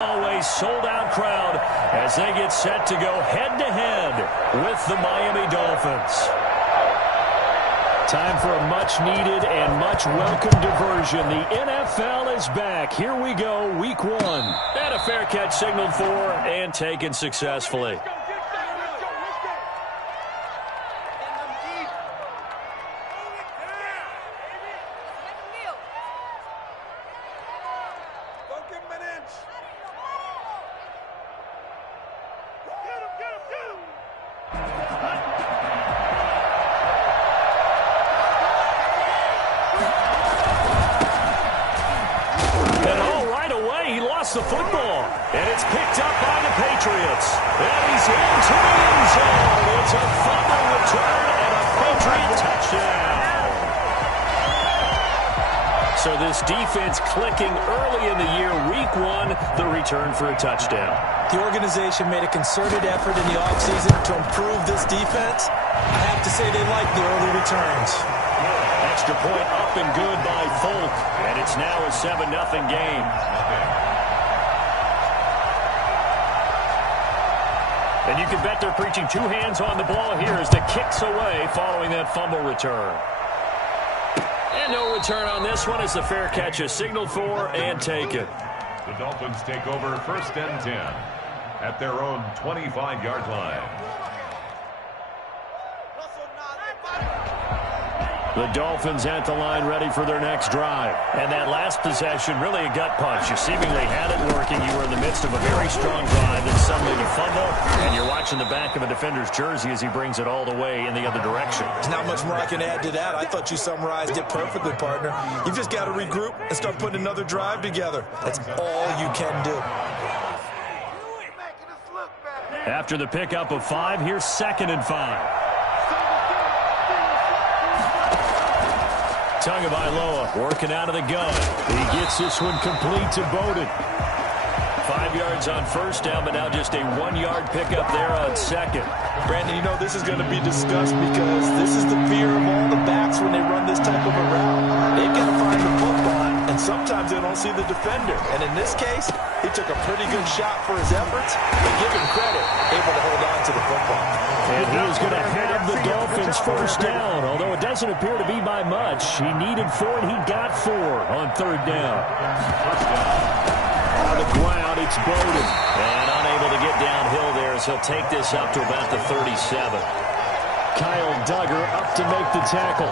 Always sold-out crowd as they get set to go head-to-head with the Miami Dolphins. Time for a much-needed and much-welcome diversion. The NFL is back. Here we go, week one. And a fair catch signaled for and taken successfully. The football, and it's picked up by the Patriots. And he's into the end zone. It's a fumble return and a Patriot touchdown. So this defense clicking early in the year, week one, the return for a touchdown. The organization made a concerted effort in the offseason to improve this defense. I have to say they like the early returns. Extra point up and good by Folk, and it's now a 7-0 game. And you can bet they're preaching two hands on the ball here as the kick's away following that fumble return. And no return on this one as the fair catch is signaled for and taken. The Dolphins take over 1st and 10 at their own 25-yard line. The Dolphins at the line ready for their next drive. And that last possession, really a gut punch. You seemingly had it working. You were in the midst of a very strong drive, and suddenly you fumble, and you're watching the back of a defender's jersey as he brings it all the way in the other direction. There's not much more I can add to that. I thought you summarized it perfectly, partner. You've just got to regroup and start putting another drive together. That's all you can do. After the pickup of 5, here's 2nd and 5. Tagovailoa working out of the gun. He gets this one complete to Bowden. 5 yards on 1st down, but now just a 1-yard pickup there on 2nd. Brandon, you know this is going to be discussed because this is the fear of all the backs when they run this type of a route. They've got to find the football, and sometimes they don't see the defender. And in this case, he took a pretty good shot for his efforts, but give him credit, able to hold on to the football. And he is going to have the Dolphins 1st down, although it doesn't appear to be by much. He needed 4, and he got 4 on 3rd down. On the ground, it's Bowden. And unable to get downhill there as he'll take this up to about the 37. Kyle Duggar up to make the tackle.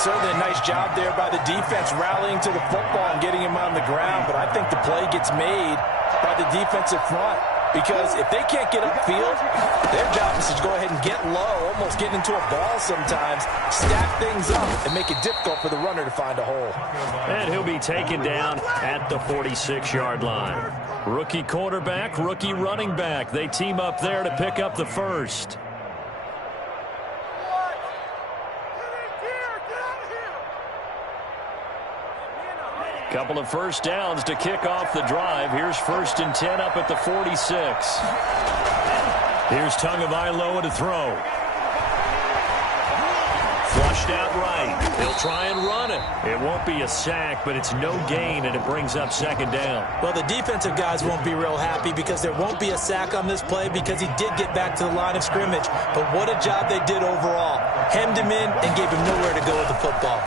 Certainly a nice job there by the defense rallying to the football and getting him on the ground, but I think the play gets made by the defensive front. Because if they can't get upfield, their job is to go ahead and get low, almost get into a ball sometimes, stack things up, and make it difficult for the runner to find a hole. And he'll be taken down at the 46-yard line. Rookie quarterback, rookie running back. They team up there to pick up the 1st. Couple of 1st downs to kick off the drive. Here's 1st and 10 up at the 46. Here's Tagovailoa to throw. Flushed out right. He'll try and run it. It won't be a sack, but it's no gain, and it brings up 2nd down. Well, the defensive guys won't be real happy because there won't be a sack on this play because he did get back to the line of scrimmage. But what a job they did overall. Hemmed him in and gave him nowhere to go with the football.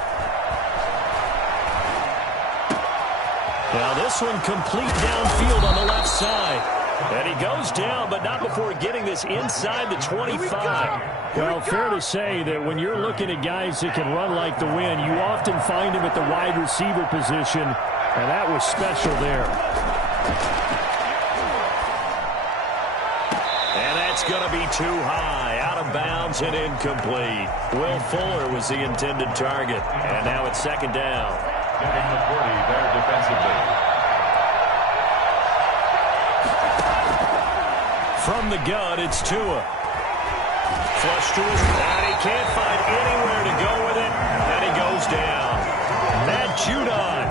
Now this one complete downfield on the left side. And he goes down, but not before getting this inside the 25. Well, fair to say that when you're looking at guys that can run like the wind, you often find him at the wide receiver position, and that was special there. And that's going to be too high, out of bounds and incomplete. Will Fuller was the intended target, and now it's 2nd down. Getting the 40 there defensively. From the gun, it's Tua. Flush to his and he can't find anywhere to go with it, and he goes down. Matt Judon.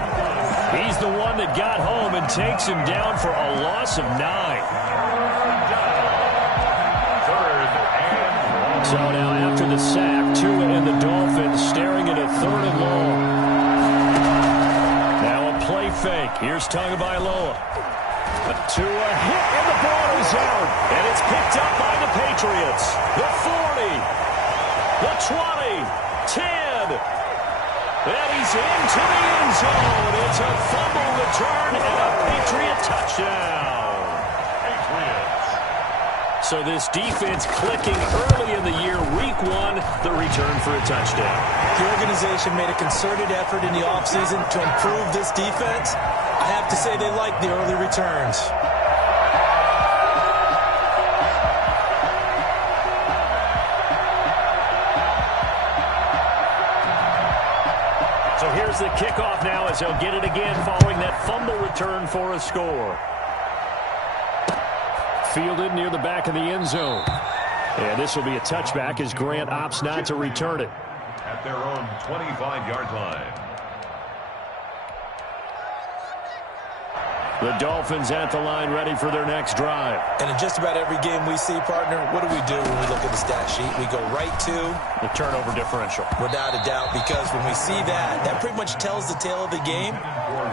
He's the one that got home and takes him down for a loss of 9. So now after the sack, Tua and the Dolphins staring at a 3rd and long. Now a play fake. Here's Tagovailoa. To a hit, and the ball is out. And it's picked up by the Patriots. The 40, the 20, 10. And he's into the end zone. It's a fumble return and a Patriot touchdown. Patriots. So this defense clicking early in the year, week 1, the return for a touchdown. The organization made a concerted effort in the offseason to improve this defense. I have to say they like the early returns. So here's the kickoff now as they'll get it again following that fumble return for a score. Fielded near the back of the end zone. And this will be a touchback as Grant opts not to return it. At their own 25-yard line. The Dolphins at the line ready for their next drive. And in just about every game we see, partner, what do we do when we look at the stat sheet? We go right to the turnover differential. Without a doubt, because when we see that, that pretty much tells the tale of the game.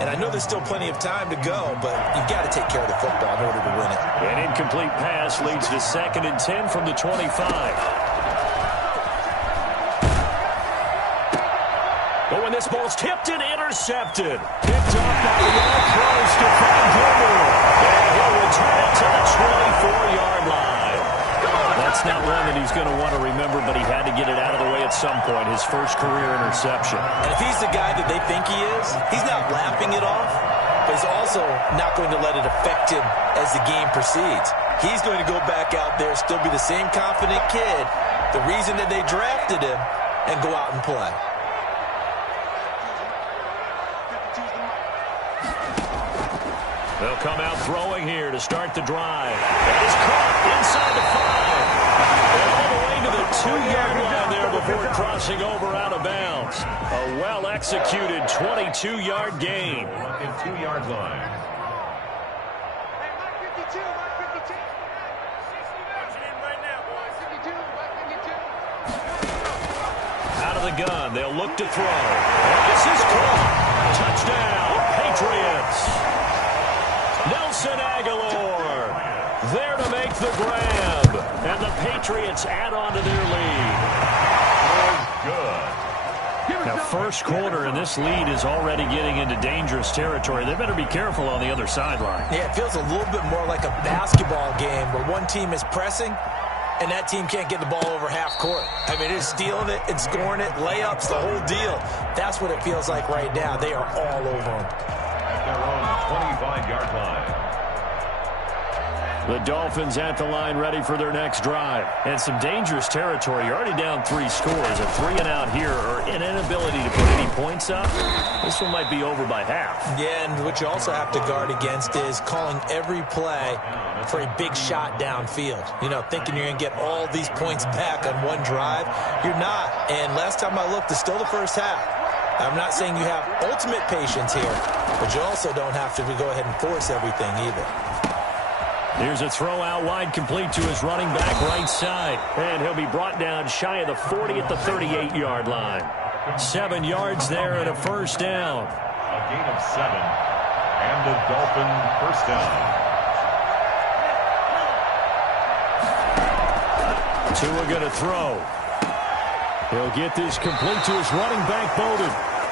And I know there's still plenty of time to go, but you've got to take care of the football in order to win it. An incomplete pass leads to 2nd and 10 from the 25. But when this ball's tipped and intercepted, picked up by the all-pros to find Gilmore. And he'll return it to the 24-yard line. That's not one that he's going to want to remember, but he had to get it out of the way at some point, his first career interception. And if he's the guy that they think he is, he's not laughing it off, but he's also not going to let it affect him as the game proceeds. He's going to go back out there, still be the same confident kid, the reason that they drafted him, and go out and play. They'll come out throwing here to start the drive. That is caught inside the 5. And all the way to the 2-yard line there before crossing over out of bounds. A well-executed 22-yard gain. 2-yard line. Out of the gun, they'll look to throw. And this is caught. Touchdown, Patriots. Nelson Aguilar there to make the grab. And the Patriots add on to their lead. Good. Now, first quarter, and this lead is already getting into dangerous territory. They better be careful on the other sideline. Yeah, it feels a little bit more like a basketball game where one team is pressing and that team can't get the ball over half court. I mean, it's stealing it and scoring it, layups, the whole deal. That's what it feels like right now. They are all over them. At their own 25-yard line. The Dolphins at the line ready for their next drive. And some dangerous territory. You're already down 3 scores. A 3-and-out here or an inability to put any points up. This one might be over by half. Yeah, and what you also have to guard against is calling every play for a big shot downfield. You know, thinking you're going to get all these points back on one drive. You're not. And last time I looked, it's still the first half. I'm not saying you have ultimate patience here, but you also don't have to go ahead and force everything either. Here's a throw out wide, complete to his running back right side. And he'll be brought down shy of the 40 at the 38-yard line. 7 yards there and a first down. A gain of 7 and a Dolphin first down. Tua going to throw. He'll get this complete to his running back, Bowden.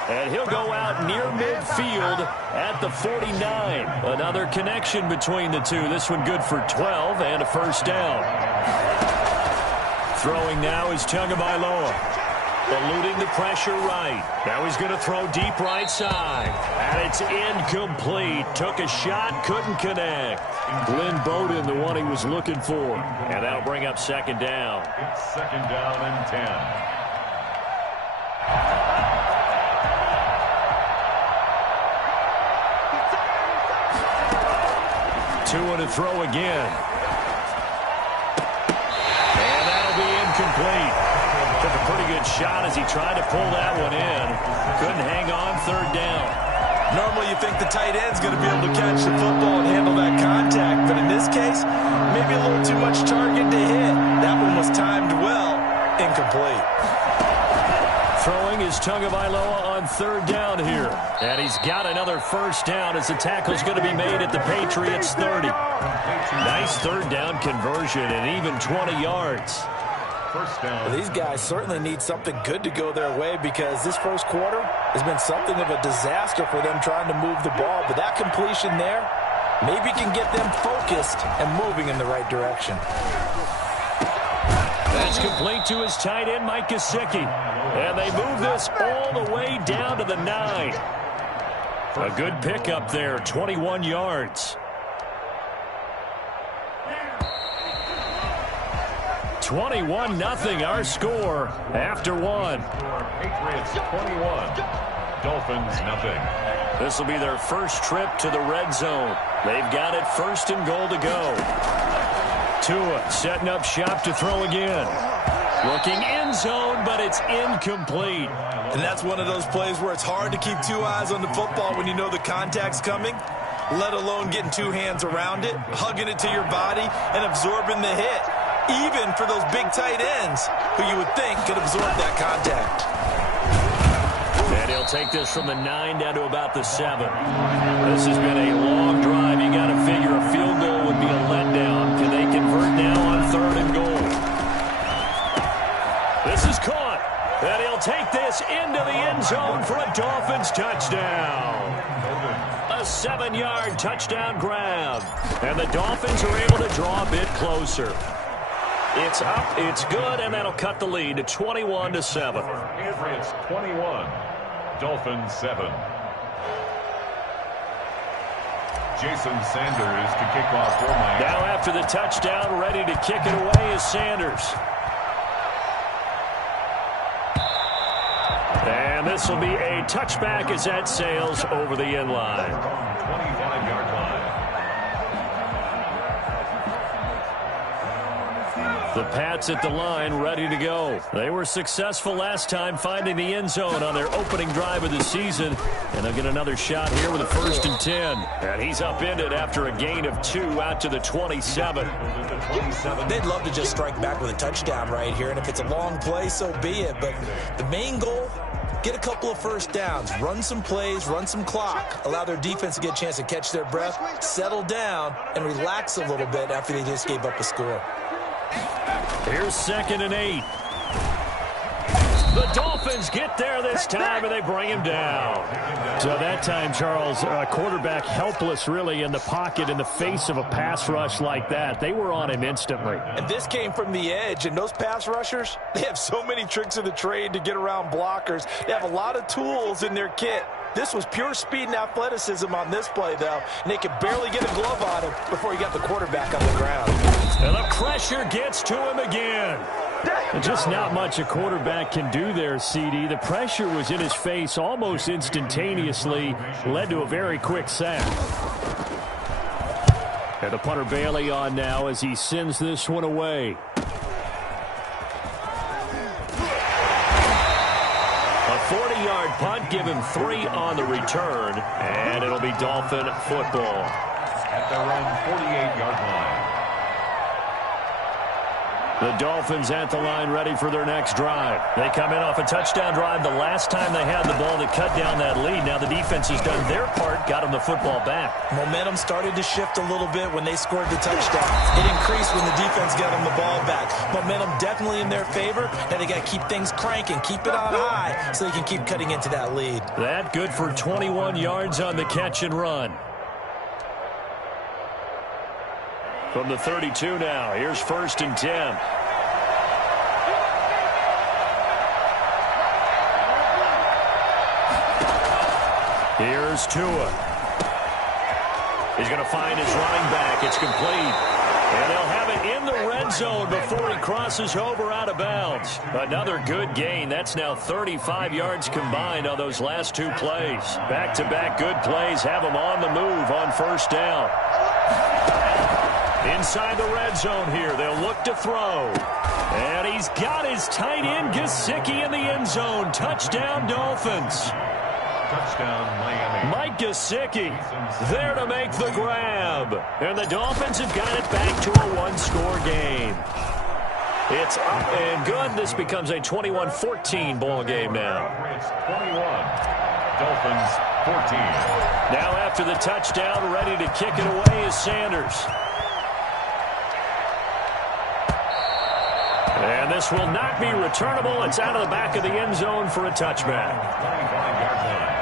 And he'll go out near midfield at the 49. Another connection between the two. This one good for 12 and a first down. Throwing now is Tagovailoa. Eluding the pressure right. Now he's going to throw deep right side. And it's incomplete. Took a shot, couldn't connect. Glenn Bowden, the one he was looking for. And that'll bring up second down. It's second down and 10. Tua to throw again. And that'll be incomplete. Took a pretty good shot as he tried to pull that one in. Couldn't hang on, third down. Normally you think the tight end's going to be able to catch the football and handle that contact, but in this case, maybe a little too much target to hit. That one was timed well, incomplete. Throwing is Tagovailoa on on third down here. And he's got another first down as the tackle's going to be made at the Patriots 30. Nice third down conversion and even 20 yards. First down. Well, these guys certainly need something good to go their way because this first quarter has been something of a disaster for them trying to move the ball. But that completion there maybe can get them focused and moving in the right direction. That's complete to his tight end, Mike Gesicki. And they move this all the way down to the 9. A good pickup there, 21 yards. 21-0 our score after one. Patriots 21, Dolphins nothing. This will be their first trip to the red zone. They've got it first and goal to go. Tua setting up shop to throw again. Looking end zone, but it's incomplete. And that's one of those plays where it's hard to keep two eyes on the football when you know the contact's coming, let alone getting two hands around it, hugging it to your body, and absorbing the hit. Even for those big tight ends who you would think could absorb that contact. And he'll take this from the 9 down to about the 7. This has been a long drive. You got to figure a field goal would be a letdown. Can they convert now on third and goal? This is caught. And he'll take this into the end zone for a Dolphins touchdown. A 7-yard touchdown grab. And the Dolphins are able to draw a bit closer. It's up, it's good, and that'll cut the lead to 21-7. Patriots 21, Dolphins 7. Jason Sanders to kick off for Miami. Now after the touchdown, ready to kick it away is Sanders. And this will be a touchback as that sails over the end line. 25-yard line. The Pats at the line, ready to go. They were successful last time finding the end zone on their opening drive of the season. And they'll get another shot here with a 1st and 10. And he's upended after a gain of 2 out to the 27. They'd love to just strike back with a touchdown right here. And if it's a long play, so be it. But the main goal, get a couple of first downs, run some plays, run some clock, allow their defense to get a chance to catch their breath, settle down, and relax a little bit after they just gave up a score. Here's 2nd and 8. The Dolphins get there this time, and they bring him down. So that time, Charles, quarterback helpless really in the pocket in the face of a pass rush like that. They were on him instantly. And this came from the edge, and those pass rushers, they have so many tricks of the trade to get around blockers. They have a lot of tools in their kit. This was pure speed and athleticism on this play, though, and they could barely get a glove on him before he got the quarterback on the ground. And the pressure gets to him again. And just not much a quarterback can do there, CD. The pressure was in his face almost instantaneously, led to a very quick sack. And the punter Bailey on now as he sends this one away. A 40-yard punt, give him 3 on the return, and it'll be Dolphin football. At their own 48-yard line. The Dolphins at the line ready for their next drive. They come in off a touchdown drive the last time they had the ball to cut down that lead. Now the defense has done their part, got them the football back. Momentum started to shift a little bit when they scored the touchdown. It increased when the defense got them the ball back. Momentum definitely in their favor. Now they got to keep things cranking, keep it on high so they can keep cutting into that lead. That good for 21 yards on the catch and run. From the 32 now, here's 1st and 10. Here's Tua. He's going to find his running back. It's complete. And they'll have it in the red zone before he crosses over out of bounds. Another good gain. That's now 35 yards combined on those last 2 plays. Back-to-back good plays have him on the move on 1st down. Inside the red zone here, they'll look to throw. And he's got his tight end Gesicki in the end zone. Touchdown, Dolphins. Touchdown, Miami. Mike Gesicki there to make the grab. And the Dolphins have got it back to a 1-score game. It's up and good. This becomes a 21-14 ball game now. Patriots 21, Dolphins 14. Now after the touchdown, ready to kick it away is Sanders. And this will not be returnable. It's out of the back of the end zone for a touchback. 25-yard line.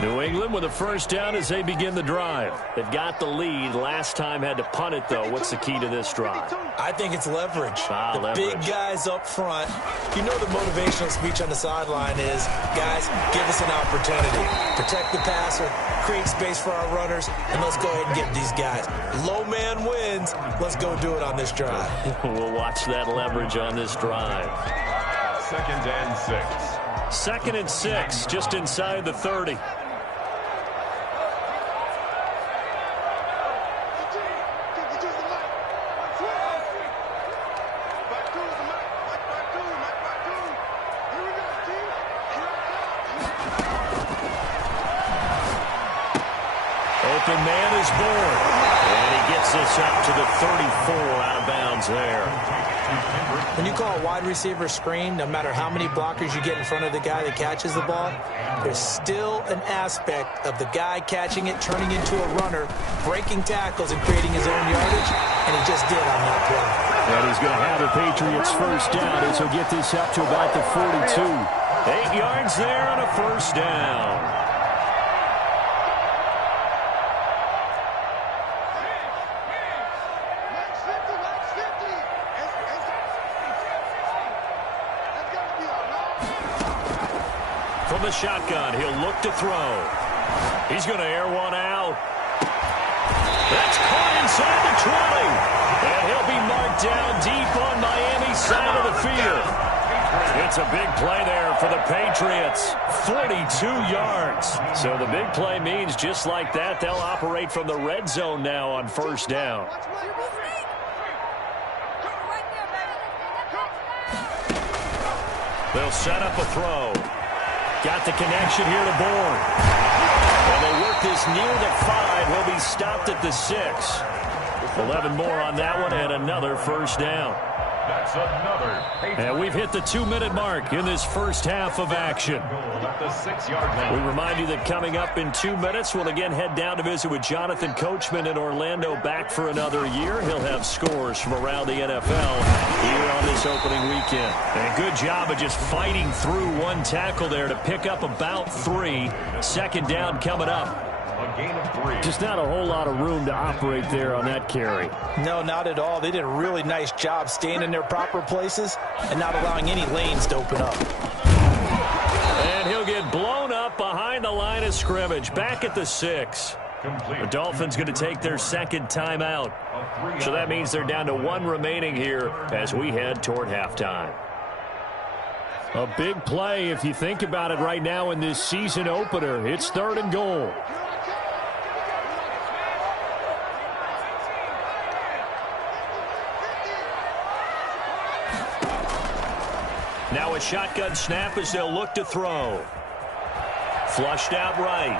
New England with a first down as they begin the drive. They've got the lead. Last time had to punt it, though. What's the key to this drive? I think it's leverage. Leverage. Big guys up front. You know the motivational speech on the sideline is, guys, give us an opportunity. Protect the passer, create space for our runners, and let's go ahead and get these guys. Low man wins. Let's go do it on this drive. We'll watch that leverage on this drive. 2nd and 6. 2nd and 6, just inside the 30. Open man is born. And he gets this up to the 34 out of bounds there. When you call a wide receiver screen, no matter how many blockers you get in front of the guy that catches the ball, there's still an aspect of the guy catching it, turning into a runner, breaking tackles and creating his own yardage, and he just did on that play. And he's going to have the Patriots first down as he'll get this up to about the 42. 8 yards there on a first down. From the shotgun, he'll look to throw. He's going to air one out. That's caught inside the 20. And he'll be marked down deep on Miami's side of the field. It's a big play there for the Patriots. 42 yards. So the big play means just like that, they'll operate from the red zone now on first down. They'll set up a throw. Got the connection here to Bourne. And they work this near the 5. He'll be stopped at the 6. 11 more on that one and another first down. That's another. And we've hit the 2-minute mark in this first half of action. At the 6-yard line. We remind you that coming up in 2 minutes, we'll again head down to visit with Jonathan Coachman in Orlando, back for another year. He'll have scores from around the NFL here on this opening weekend. And good job of just fighting through one tackle there to pick up about 3. Second down coming up. A gain of 3. Just not a whole lot of room to operate there on that carry. No, not at all. They did a really nice job staying in their proper places and not allowing any lanes to open up. And he'll get blown up behind the line of scrimmage, back at the 6. Complete. The Dolphins going to take their second timeout. So that means they're down to 1 remaining here as we head toward halftime. A big play if you think about it right now in this season opener. It's 3rd and goal. Now a shotgun snap as they'll look to throw. Flushed out right.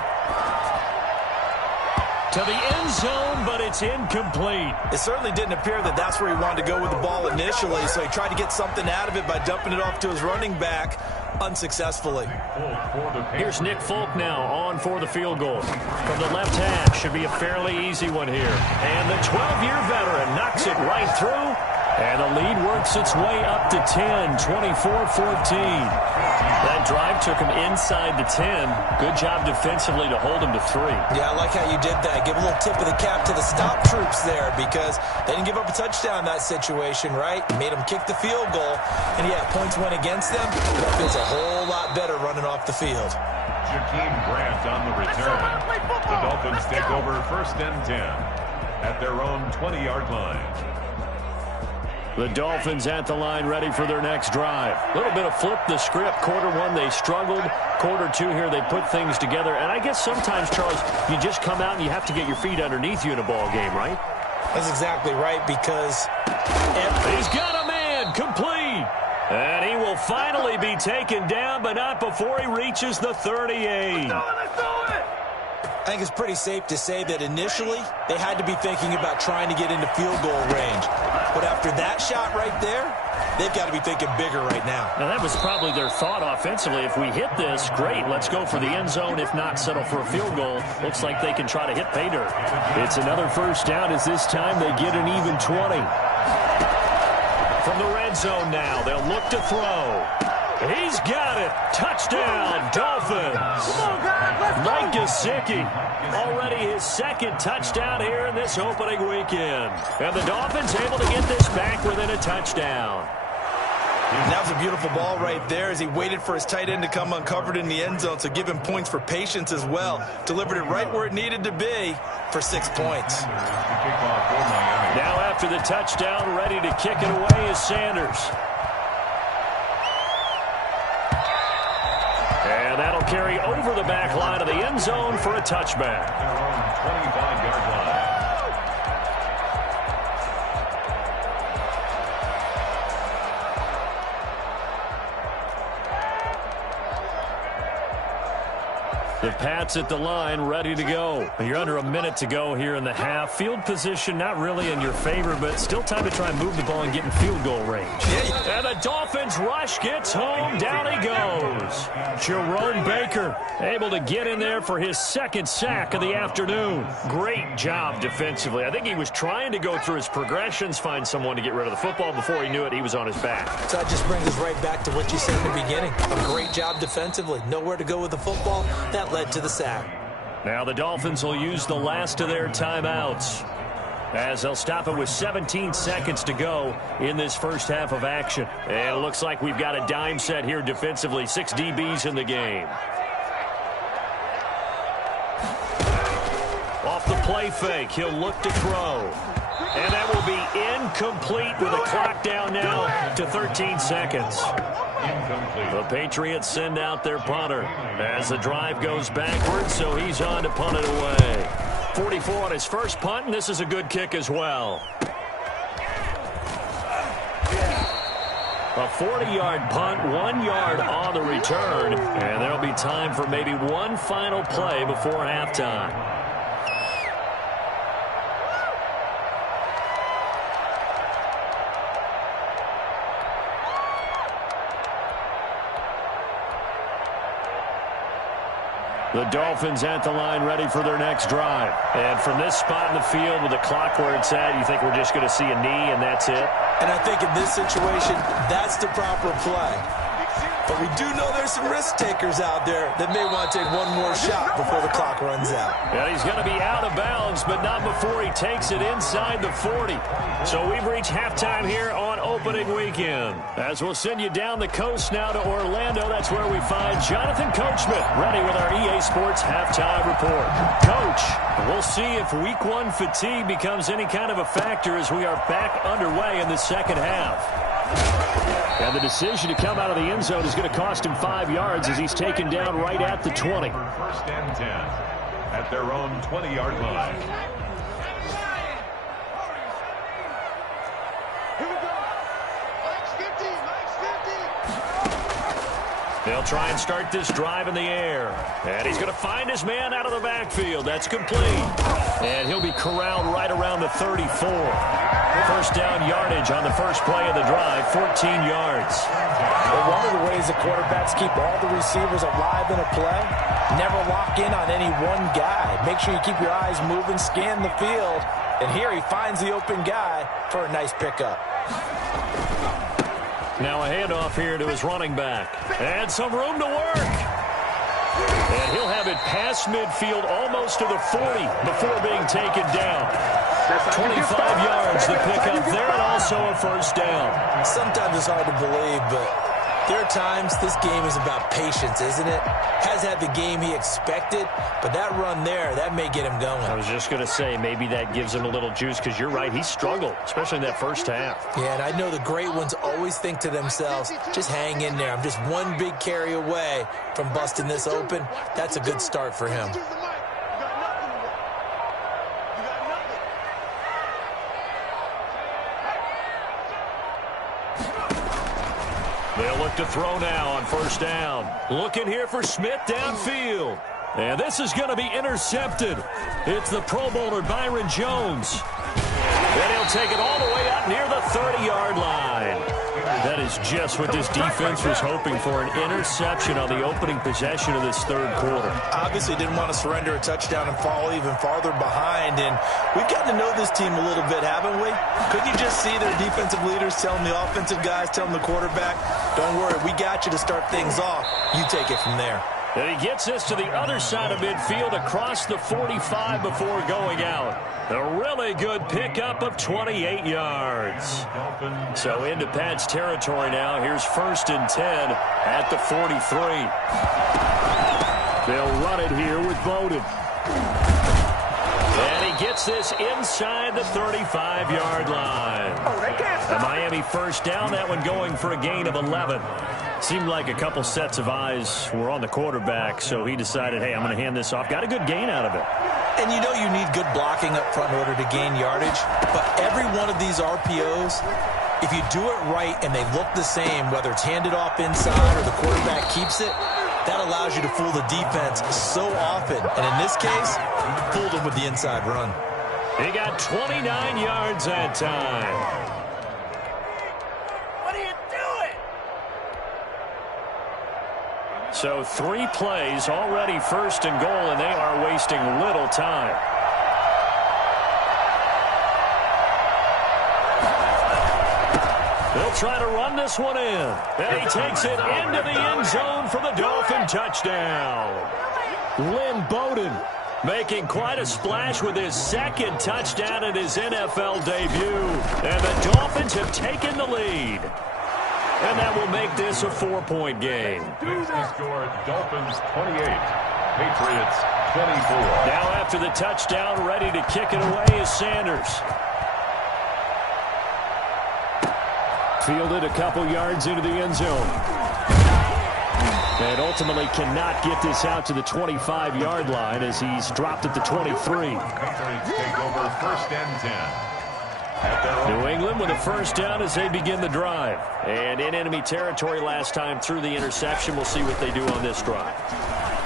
To the end zone, but it's incomplete. It certainly didn't appear that that's where he wanted to go with the ball initially, so he tried to get something out of it by dumping it off to his running back unsuccessfully. Here's Nick Folk now on for the field goal. From the left hash, should be a fairly easy one here. And the 12-year veteran knocks it right through. And the lead works its way up to 10, 24-14. That drive took him inside the 10. Good job defensively to hold him to 3. Yeah, I like how you did that. Give a little tip of the cap to the stop troops there because they didn't give up a touchdown in that situation, right? Made them kick the field goal. And, yeah, points went against them. That feels a whole lot better running off the field. Jakeem Grant on the return. The Dolphins take over 1st and 10 at their own 20-yard line. The Dolphins at the line ready for their next drive. A little bit of flip the script. Quarter one, they struggled. Quarter two here, they put things together. And I guess sometimes, Charles, you just come out and you have to get your feet underneath you in a ball game, right? That's exactly right, because he's got a man complete. And he will finally be taken down, but not before he reaches the 38. I think it's pretty safe to say that initially they had to be thinking about trying to get into field goal range. But after that shot right there, they've got to be thinking bigger right now. Now, that was probably their thought offensively. If we hit this, great. Let's go for the end zone. If not, settle for a field goal. Looks like they can try to hit pay dirt. It's another first down as this time they get an even 20. From the red zone now, they'll look to throw. He's got it. Touchdown, Dolphins. Come on, guys, Mike Gesicki, already his second touchdown here in this opening weekend. And the Dolphins able to get this back within a touchdown. That was a beautiful ball right there as he waited for his tight end to come uncovered in the end zone, so give him points for patience as well. Delivered it right where it needed to be for 6 points. Now after the touchdown, ready to kick it away is Sanders. And that'll carry over the back line of the end zone for a touchback. 25-yard line. The Pats at the line, ready to go. You're under a minute to go here in the half. Field position not really in your favor, but still time to try and move the ball and get in field goal range. And the Dolphins rush gets home. Down he goes. Jerome Baker able to get in there for his second sack of the afternoon. Great job defensively. I think he was trying to go through his progressions, find someone to get rid of the football. Before he knew it, he was on his back. So that just brings us right back to what you said in the beginning. A great job defensively. Nowhere to go with the football. That led to the sack. Now the Dolphins will use the last of their timeouts, as they'll stop it with 17 seconds to go in this first half of action. And it looks like we've got a dime set here defensively. 6 DBs in the game. Off the play fake, he'll look to throw. And that will be incomplete with the clock down now to 13 seconds. The Patriots send out their punter as the drive goes backwards, so he's on to punt it away. 44 on his first punt, and this is a good kick as well. A 40-yard punt, 1 yard on the return, and there'll be time for maybe one final play before halftime. The Dolphins at the line ready for their next drive. And from this spot in the field with the clock where it's at, you think we're just going to see a knee and that's it? And I think in this situation, that's the proper play. But we do know there's some risk takers out there that may want to take one more shot before the clock runs out. And he's going to be out of bounds, but not before he takes it inside the 40. So we've reached halftime here on opening weekend. As we'll send you down the coast now to Orlando, that's where we find Jonathan Coachman ready with our EA Sports halftime report. Coach, we'll see if week one fatigue becomes any kind of a factor as we are back underway in the second half. And the decision to come out of the end zone is going to cost him 5 yards as he's taken down right at the 20. First and 10 at their own 20-yard line. They'll try and start this drive in the air. And he's going to find his man out of the backfield. That's complete. And he'll be corralled right around the 34. First down yardage on the first play of the drive, 14 yards. Well, one of the ways the quarterbacks keep all the receivers alive in a play, never lock in on any one guy. Make sure you keep your eyes moving, scan the field. And here he finds the open guy for a nice pickup. Now a handoff here to his running back. And some room to work. And he'll have it past midfield almost to the 40 before being taken down. 25 yards to pick up there, and also a first down. Sometimes it's hard to believe, but There are times this game is about patience, isn't it? Has had the game he expected, but that run there, that may get him going. I was just going to say, maybe that gives him a little juice, because you're right, he struggled, especially in that first half. Yeah, and I know the great ones always think to themselves, just hang in there. I'm just one big carry away from busting this open. That's a good start for him. They'll look to throw now on first down. Looking here for Smith downfield. And this is going to be intercepted. It's the Pro Bowler Byron Jones. And he'll take it all the way out near the 30-yard line. That is just what this defense was hoping for, an interception on the opening possession of this third quarter. Obviously didn't want to surrender a touchdown and fall even farther behind. And we've gotten to know this team a little bit, haven't we? Couldn't you just see their defensive leaders telling the offensive guys, telling the quarterback, don't worry, we got you to start things off. You take it from there. And he gets this to the other side of midfield across the 45 before going out. A really good pickup of 28 yards. So into Pat's territory now. Here's 1st and 10 at the 43. They'll run it here with Bowden. And he gets this inside the 35-yard line. A Miami first down, that one going for a gain of 11. Seemed like a couple sets of eyes were on the quarterback, so he decided, hey, I'm going to hand this off. Got a good gain out of it. And you know you need good blocking up front in order to gain yardage, but every one of these RPOs, if you do it right and they look the same, whether it's handed off inside or the quarterback keeps it, that allows you to fool the defense so often. And in this case, fooled him with the inside run. He got 29 yards that time. What are you doing? So 3 plays, already 1st and goal, and they are wasting little time. They'll try to run this one in. And he takes it into the end zone for the Dolphin touchdown. Lynn Bowden making quite a splash with his 2nd touchdown in his NFL debut. And the Dolphins have taken the lead. And that will make this a 4-point game. The score, Dolphins 28, Patriots 24. Now after the touchdown, ready to kick it away is Sanders. Fielded a couple yards into the end zone. And ultimately cannot get this out to the 25-yard line as he's dropped at the 23. Patriots take over 1st and 10. New England with a first down as they begin the drive. And in enemy territory last time through the interception. We'll see what they do on this drive.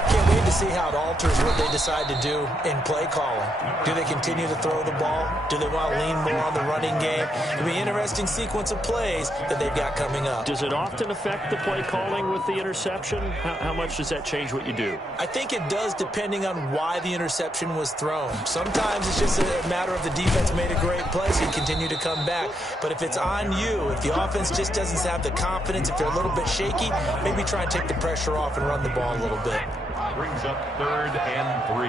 Can't wait to see how it alters what they decide to do in play calling. Do they continue to throw the ball? Do they want to lean more on the running game? It'll be an interesting sequence of plays that they've got coming up. Does it often affect the play calling with the interception? How much does that change what you do? I think it does depending on why the interception was thrown. Sometimes it's just a matter of the defense made a great play, so you continue to come back. But if it's on you, if the offense just doesn't have the confidence, if they're a little bit shaky, maybe try and take the pressure off and run the ball a little bit. Brings up 3rd and 3.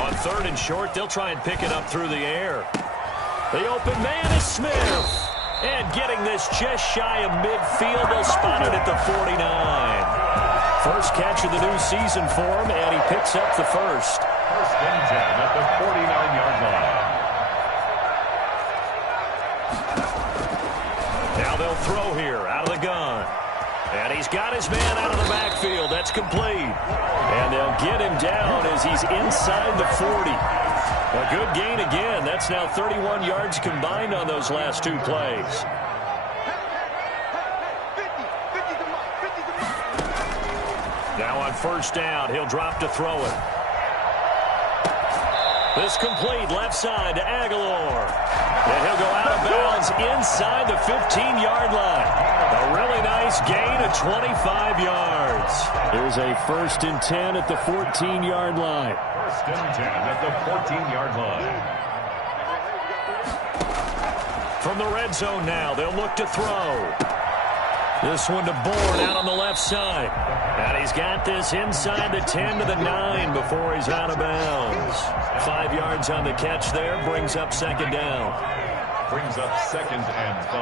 On 3rd and short, they'll try and pick it up through the air. The open man is Smith. And getting this just shy of midfield, they'll spot it at the 49. First catch of the new season for him, and he picks up the first. 1st and 10 at the 49-yard line. Now they'll throw here out of the gun. And he's got his man out of the backfield. That's complete. And they'll get him down as he's inside the 40. A good gain again. That's now 31 yards combined on those last 2 plays. Now on first down, he'll drop to throw it. This complete left side to Aguilar. And he'll go out of bounds inside the 15-yard line. A really nice gain of 25 yards. There's a 1st and 10 at the 14-yard line. 1st and 10 at the 14-yard line. From the red zone now, they'll look to throw. This one to Bourne out on the left side. And he's got this inside the 10 to the 9 before he's out of bounds. 5 yards on the catch there, brings up 2nd down. brings up 2nd and 5.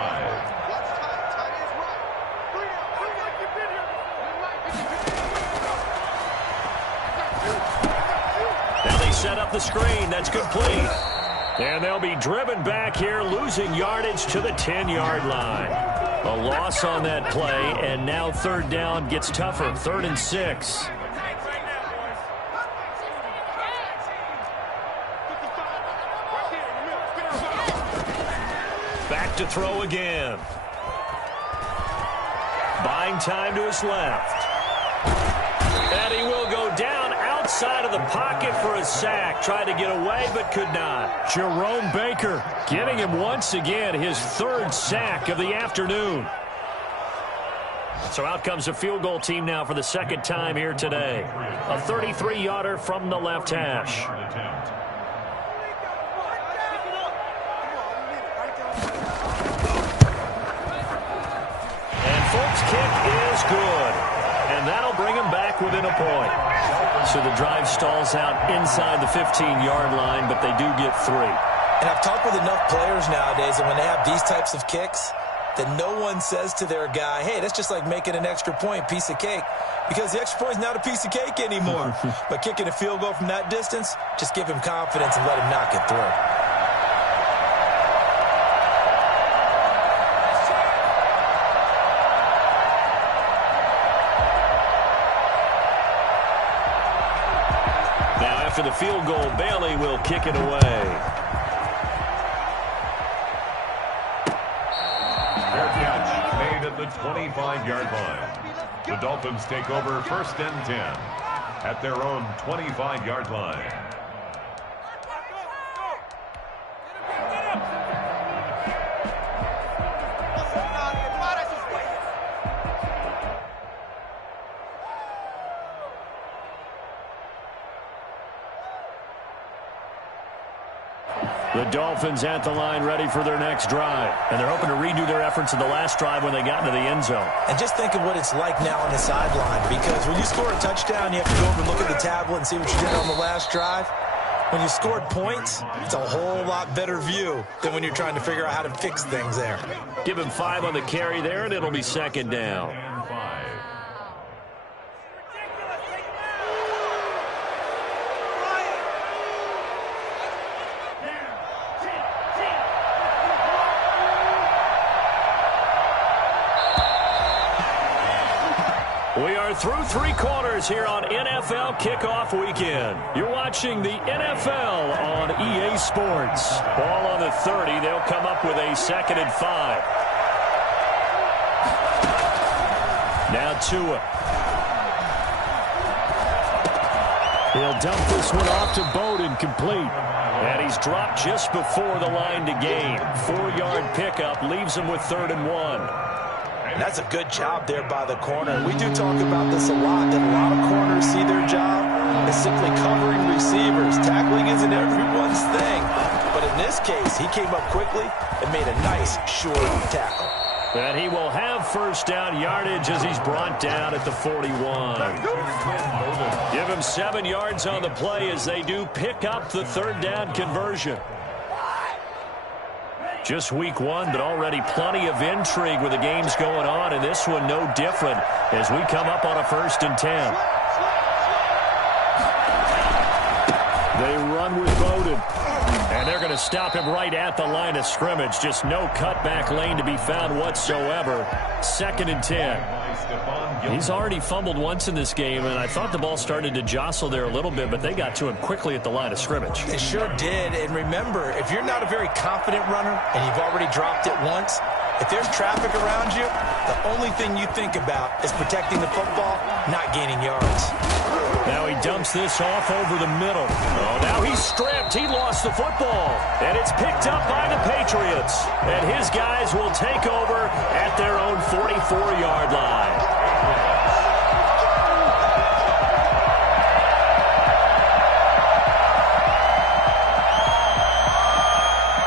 Now they set up the screen. That's complete. And they'll be driven back here, losing yardage to the 10-yard line. A loss on that play, and now 3rd down gets tougher. 3rd and 6. Back to throw again. Buying time to his left. And he will go down outside of the pocket for a sack. Tried to get away, but could not. Jerome Baker getting him once again his 3rd sack of the afternoon. So out comes a field goal team now for the 2nd time here today. A 33-yarder from the left hash. And Folks' kick is good. And that'll bring him back within a point. So the drive stalls out inside the 15-yard line, but they do get 3. And I've talked with enough players nowadays that when they have these types of kicks, that no one says to their guy, hey, that's just like making an extra point, piece of cake. Because the extra point is not a piece of cake anymore. But kicking a field goal from that distance, just give him confidence and let him knock it through. After the field goal, Bailey will kick it away. Fair catch made at the 25-yard line. The Dolphins take over 1st and 10 at their own 25-yard line. The Dolphins at the line ready for their next drive. And they're hoping to redo their efforts in the last drive when they got into the end zone. And just think of what it's like now on the sideline. Because when you score a touchdown, you have to go over and look at the tablet and see what you did on the last drive. When you scored points, it's a whole lot better view than when you're trying to figure out how to fix things there. Give him 5 on the carry there, and it'll be 2nd down. We are through 3 quarters here on NFL Kickoff Weekend. You're watching the NFL on EA Sports. Ball on the 30. They'll come up with a 2nd and 5. Now Tua. He'll dump this one off to Bowden, complete. And he's dropped just before the line to gain. 4-yard pickup leaves him with 3rd and 1. And that's a good job there by the corner. We do talk about this a lot, that a lot of corners see their job as simply covering receivers. Tackling isn't everyone's thing. But in this case, he came up quickly and made a nice, short tackle. And he will have 1st down yardage as he's brought down at the 41. Give him 7 yards on the play as they do pick up the 3rd down conversion. Just week 1, but already plenty of intrigue with the games going on, and this one no different as we come up on a 1st and 10. They run with Bowden, and they're going to stop him right at the line of scrimmage. Just no cutback lane to be found whatsoever. 2nd and 10. He's already fumbled once in this game, and I thought the ball started to jostle there a little bit, but they got to him quickly at the line of scrimmage. It sure did, and remember, if you're not a very confident runner and you've already dropped it once, if there's traffic around you, the only thing you think about is protecting the football, not gaining yards. Now he dumps this off over the middle. Oh, now he's stripped. He lost the football. And it's picked up by the Patriots. And his guys will take over at their own 44-yard line.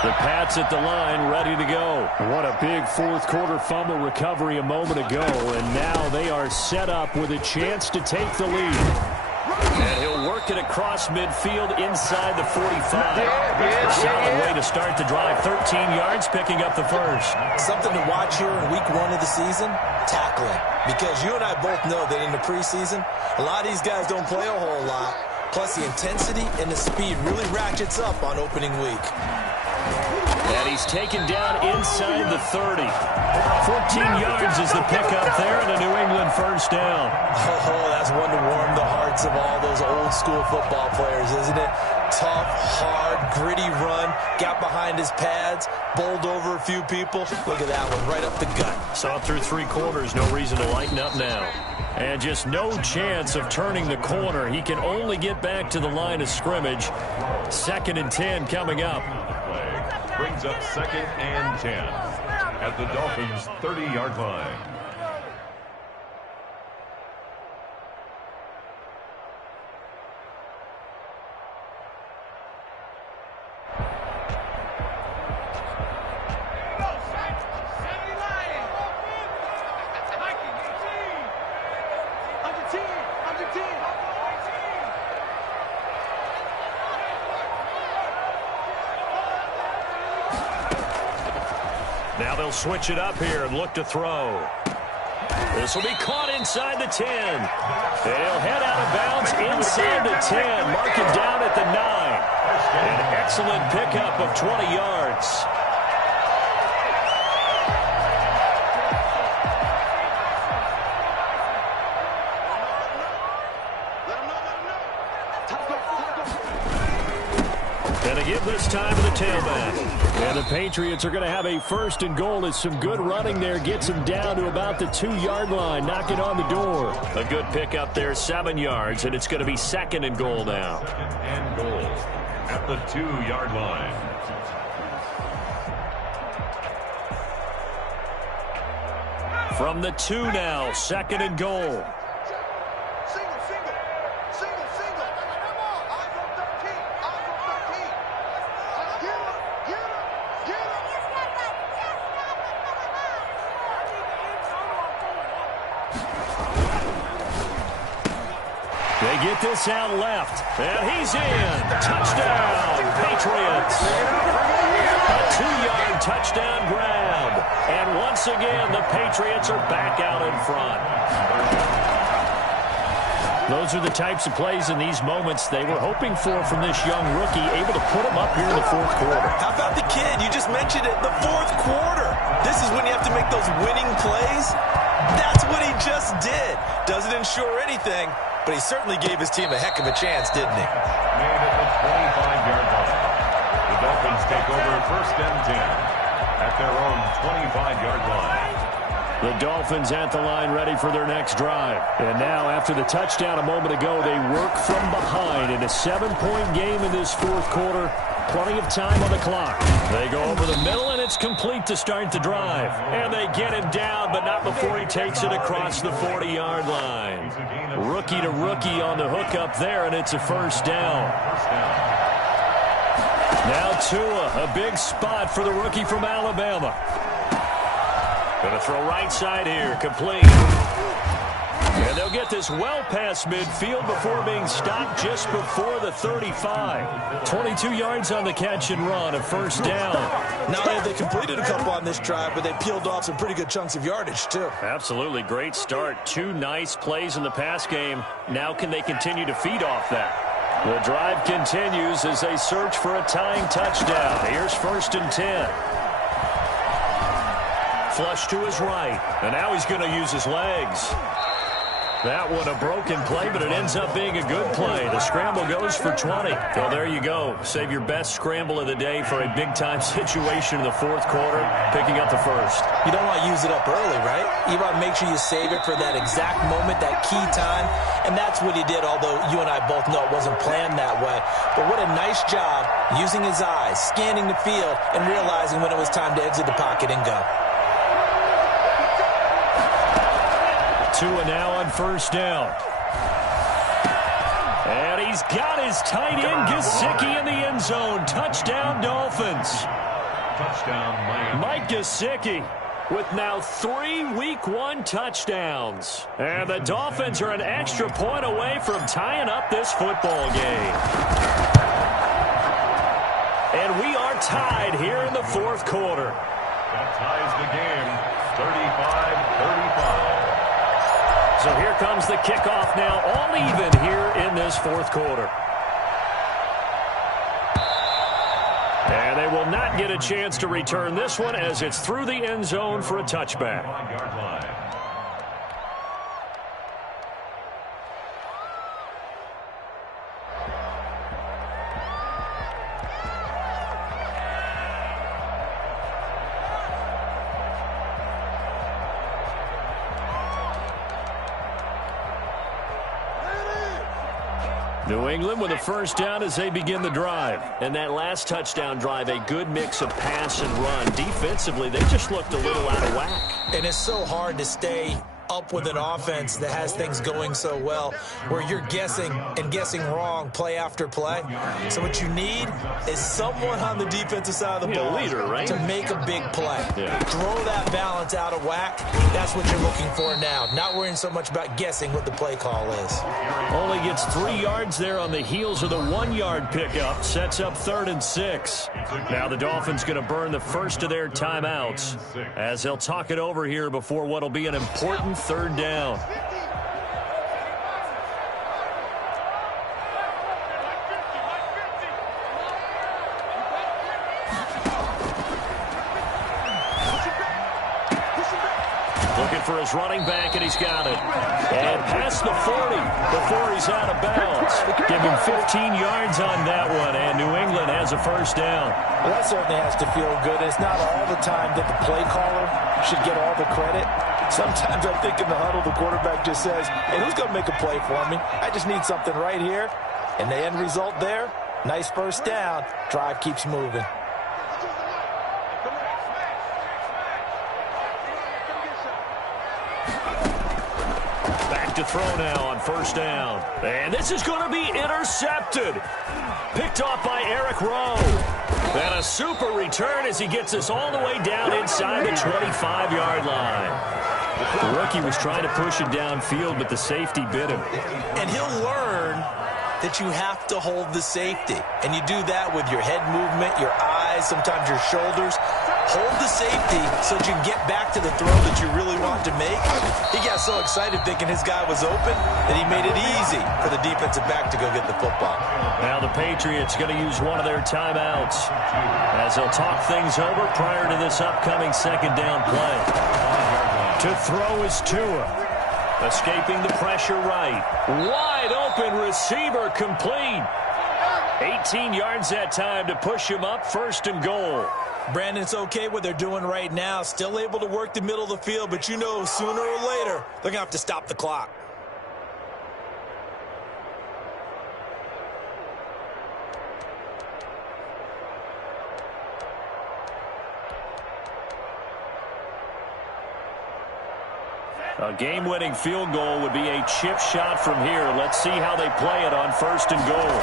The Pats at the line, ready to go. What a big 4th quarter fumble recovery a moment ago. And now they are set up with a chance to take the lead. And he'll work work it across midfield inside the 45. Solid way to start the drive. 13 yards, picking up the first. Something to watch here in week 1 of the season, tackling. Because you and I both know that in the preseason, a lot of these guys don't play a whole lot. Plus, the intensity and the speed really ratchets up on opening week. And he's taken down inside the 30. 14 yards is the pickup there, and a New England first down. Oh, that's one to warm the hearts of all those old-school football players, isn't it? Tough, hard, gritty run, got behind his pads, bowled over a few people. Look at that one, right up the gut. Saw through 3 quarters, no reason to lighten up now. And just no chance of turning the corner. He can only get back to the line of scrimmage. 2nd and 10 coming up. Brings up 2nd and 10 at the Dolphins' 30-yard line. Now they'll switch it up here and look to throw. This will be caught inside the 10. And he'll head out of bounds inside the 10. Mark it down at the 9. An excellent pickup of 20 yards. And a give this time to the tailback. And the Patriots are going to have a 1st and goal. It's some good running there. Gets him down to about the 2-yard line. Knocking on the door. A good pickup there, 7 yards. And it's going to be 2nd and goal now. 2nd and goal at the 2-yard line. From the 2 now, 2nd and goal. They get this out left, and he's in. Touchdown, Patriots. A 2-yard touchdown grab. And once again, the Patriots are back out in front. Those are the types of plays in these moments they were hoping for from this young rookie, able to put him up here in the 4th quarter. How about the kid? You just mentioned it, the 4th quarter. This is when you have to make those winning plays. That's what he just did. Doesn't ensure anything, but he certainly gave his team a heck of a chance, didn't he? Made at the 25-yard line. The Dolphins take over 1st and 10 at their own 25-yard line. The Dolphins at the line, ready for their next drive. And now, after the touchdown a moment ago, they work from behind in a 7-point game in this 4th quarter. Plenty of time on the clock. They go over the middle, and it's complete to start the drive. And they get him down, but not before he takes it across the 40-yard line. Rookie to rookie on the hook up there, and it's a 1st down. Now Tua, a big spot for the rookie from Alabama. Going to throw right side here, complete. And they'll get this well past midfield before being stopped just before the 35. 22 yards on the catch and run, a 1st down. Not only have they completed a couple on this drive, but they peeled off some pretty good chunks of yardage, too. Absolutely, great start. 2 nice plays in the pass game. Now can they continue to feed off that? The drive continues as they search for a tying touchdown. Here's 1st and 10. Flush to his right, and now he's going to use his legs. That one a broken play, but it ends up being a good play. The scramble goes for 20. Well, there you go. Save your best scramble of the day for a big-time situation in the 4th quarter, picking up the 1st. You don't want to use it up early, right? You want to make sure you save it for that exact moment, that key time, and that's what he did, although you and I both know it wasn't planned that way. But what a nice job using his eyes, scanning the field, and realizing when it was time to exit the pocket and go. Tua now on 1st down. And he's got his tight end, Gesicki, in the end zone. Touchdown, Dolphins. Touchdown, Miami. Mike Gesicki. with now 3 Week 1 touchdowns. And the Dolphins are an extra point away from tying up this football game. And we are tied here in the fourth quarter. That ties the game, 35-35. So here comes the kickoff now, all even here in this fourth quarter. And they will not get a chance to return this one as it's through the end zone for a touchback. New England with a first down as they begin the drive. And that last touchdown drive, a good mix of pass and run. Defensively, they just looked a little out of whack. And it's so hard to stay up with an offense that has things going so well, where you're guessing and guessing wrong play after play. So what you need is someone on the defensive side of the ball leader, right? to make a big play. Yeah. Throw that balance out of whack. That's what you're looking for now. Not worrying so much about guessing what the play call is. Only gets 3 yards there on the heels of the 1-yard pickup. Sets up 3rd and 6. Now the Dolphins going to burn the first of their timeouts as they'll talk it over here before what will be an important 3rd down. Looking for his running back, and he's got it. And past the 40 before he's out of bounds. Give him 15 yards on that one, and New England has a first down. Well, that certainly has to feel good. It's not all the time that the play caller should get all the credit. Sometimes I think in the huddle, the quarterback just says, hey, who's going to make a play for me? I just need something right here. And the end result there, nice first down. Drive keeps moving. To throw now on first down. And this is going to be intercepted. Picked off by Eric Rowe. And a super return as he gets us all the way down inside the 25-yard line. The rookie was trying to push it downfield, but the safety bit him. And he'll learn that you have to hold the safety. And you do that with your head movement, your eyes, sometimes your shoulders. Hold the safety so that you can get back to the throw that you really want to make. He got so excited thinking his guy was open that he made it easy for the defensive back to go get the football. Now the Patriots going to use one of their timeouts as they'll talk things over prior to this upcoming 2nd down play. To throw is Tua. Escaping the pressure right. Wide open receiver complete. 18 yards that time to push him up 1st and goal. Brandon, it's okay what they're doing right now. Still able to work the middle of the field, but you know sooner or later they're going to have to stop the clock. A game-winning field goal would be a chip shot from here. Let's see how they play it on 1st and goal.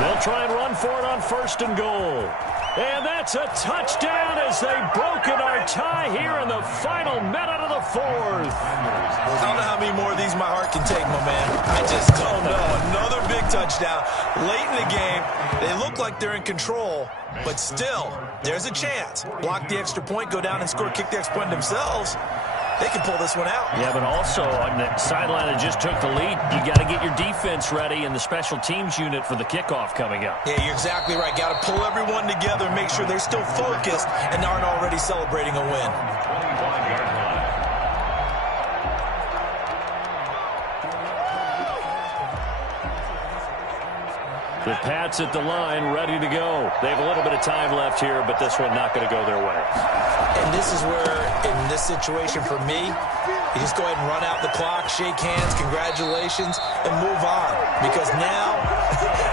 They'll try and run for it on 1st and goal. And that's a touchdown as they've broken our tie here in the final minute of the 4th. I don't know how many more of these my heart can take, my man. I just don't know. Another big touchdown. Late in the game, they look like they're in control, but still, there's a chance. Block the extra point, go down and score, kick the extra point themselves. They can pull this one out. Yeah, but also on the sideline that just took the lead, you got to get your defense ready and the special teams unit for the kickoff coming up. Yeah, you're exactly right. Got to pull everyone together and make sure they're still focused and aren't already celebrating a win. 25-yard line. The Pats at the line, ready to go. They have a little bit of time left here, but this one not going to go their way. And this is where, in this situation for me, you just go ahead and run out the clock, shake hands, congratulations, and move on. Because now,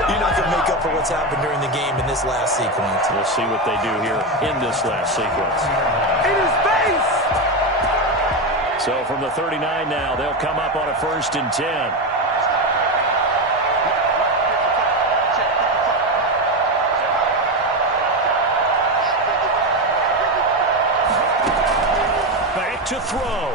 you're not going to make up for what's happened during the game in this last sequence. We'll see what they do here in this last sequence. In his face! So from the 39 now, they'll come up on a 1st and 10. back to throw.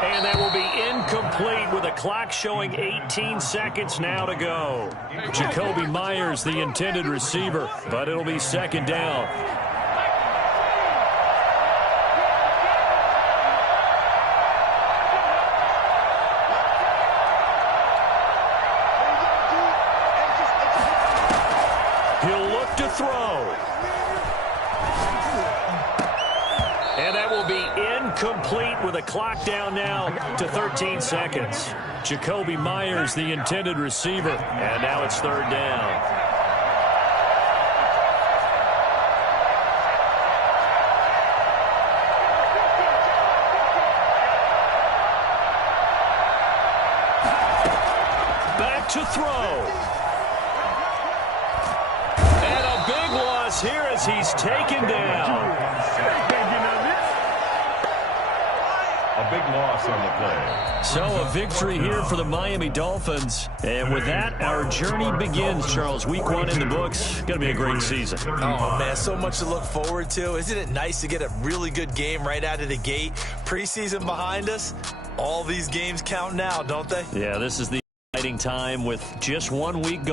And that will be incomplete with a clock showing 18 seconds now to go. Jacoby Myers, the intended receiver, but it'll be second down. He'll look to throw. And that will be incomplete with a clock down now to 13 seconds. Jacoby Myers, the intended receiver, and now it's third down. Back to throw. And a big loss here as he's taken down. A big loss on the play. So a victory here for the Miami Dolphins. And with that, our journey begins, Charles. Week 1 in the books. Going to be a great season. Oh, man, so much to look forward to. Isn't it nice to get a really good game right out of the gate? Preseason behind us. All these games count now, don't they? Yeah, this is the exciting time with just 1 week gone.